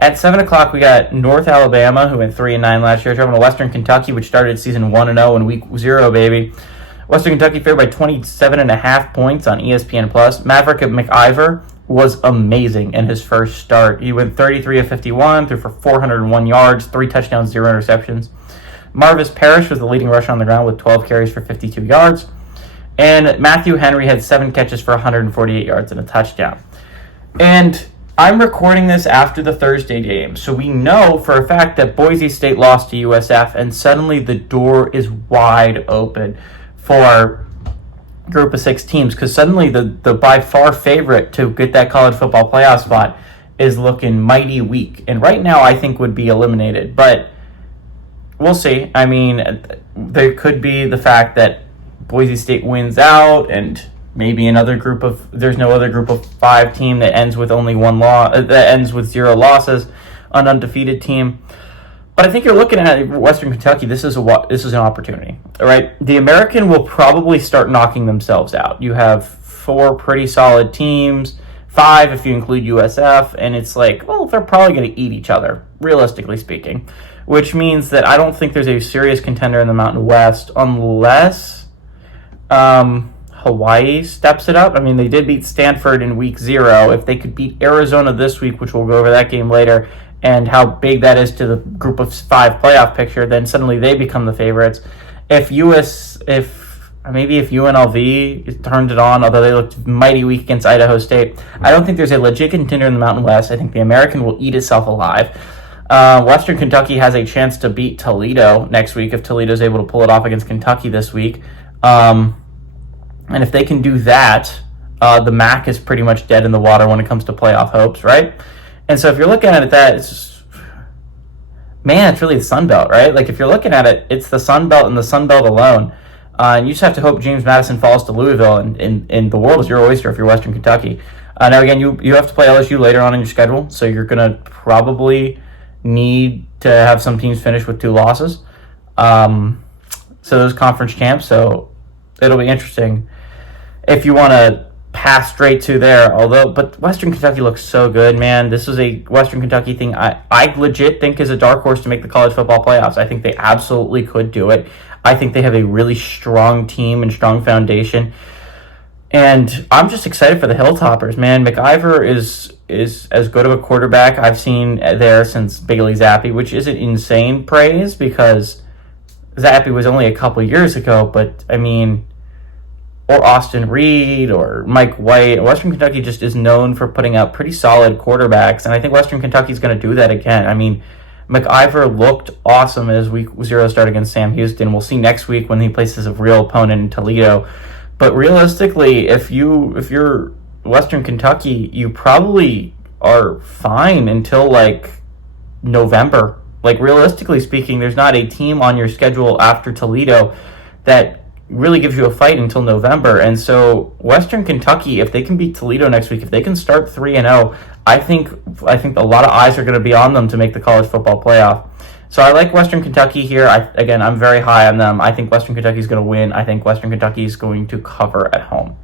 At 7 o'clock, we got North Alabama, who went 3-9 last year, traveling to Western Kentucky, which started season 1-0 in week 0, baby. Western Kentucky favored by 27.5 points on ESPN+. Maverick McIver was amazing in his first start. He went 33 of 51, threw for 401 yards, 3 touchdowns, 0 interceptions. Marvis Parrish was the leading rusher on the ground with 12 carries for 52 yards. And Matthew Henry had 7 catches for 148 yards and a touchdown. And I'm recording this after the Thursday game, so we know for a fact that Boise State lost to USF, and suddenly the door is wide open for group of 6 teams, because suddenly the by far favorite to get that college football playoff spot is looking mighty weak, and right now I think would be eliminated, but we'll see. I mean, there could be the fact that Boise State wins out, and maybe there's no other group of 5 team that ends with only one loss, that ends with 0 losses, an undefeated team. But I think you're looking at Western Kentucky. This is an opportunity, all right? The American will probably start knocking themselves out. You have 4 pretty solid teams, 5 if you include USF, and it's like, well, they're probably going to eat each other, realistically speaking, which means that I don't think there's a serious contender in the Mountain West unless Hawaii steps it up. I mean, they did beat Stanford in week 0. If they could beat Arizona this week, which we'll go over that game later, and how big that is to the group of 5 playoff picture, then suddenly they become the favorites. If UNLV turned it on, although they looked mighty weak against Idaho State, I don't think there's a legit contender in the Mountain West. I think the American will eat itself alive. Western Kentucky has a chance to beat Toledo next week if Toledo's able to pull it off against Kentucky this week. And if they can do that, the MAC is pretty much dead in the water when it comes to playoff hopes, right? And so if you're looking at it, it's really the Sun Belt, right? Like if you're looking at it, it's the Sun Belt and the Sun Belt alone. And you just have to hope James Madison falls to Louisville, and the world is your oyster if you're Western Kentucky. Now again, you have to play LSU later on in your schedule, so you're going to probably need to have some teams finish with 2 losses. So those conference champs, so it'll be interesting if you want to pass straight to there, but Western Kentucky looks so good, man. This is a Western Kentucky thing I legit think is a dark horse to make the college football playoffs. I think they absolutely could do it. I think they have a really strong team and strong foundation, and I'm just excited for the Hilltoppers, man. McIver is as good of a quarterback I've seen there since Bailey Zappi, which isn't insane praise because Zappi was only a couple years ago, but I mean, or Austin Reed or Mike White. Western Kentucky just is known for putting out pretty solid quarterbacks, and I think Western Kentucky is going to do that again. I mean, McIver looked awesome as week 0 start against Sam Houston. We'll see next week when he places a real opponent in Toledo. But realistically, if you're Western Kentucky, you probably are fine until like November. Like realistically speaking, there's not a team on your schedule after Toledo that really gives you a fight until November. And so Western Kentucky, if they can beat Toledo next week, if they can start 3-0, I think a lot of eyes are going to be on them to make the college football playoff. So I like Western Kentucky here. I'm very high on them. I think Western Kentucky is going to win. I think Western Kentucky is going to cover at home.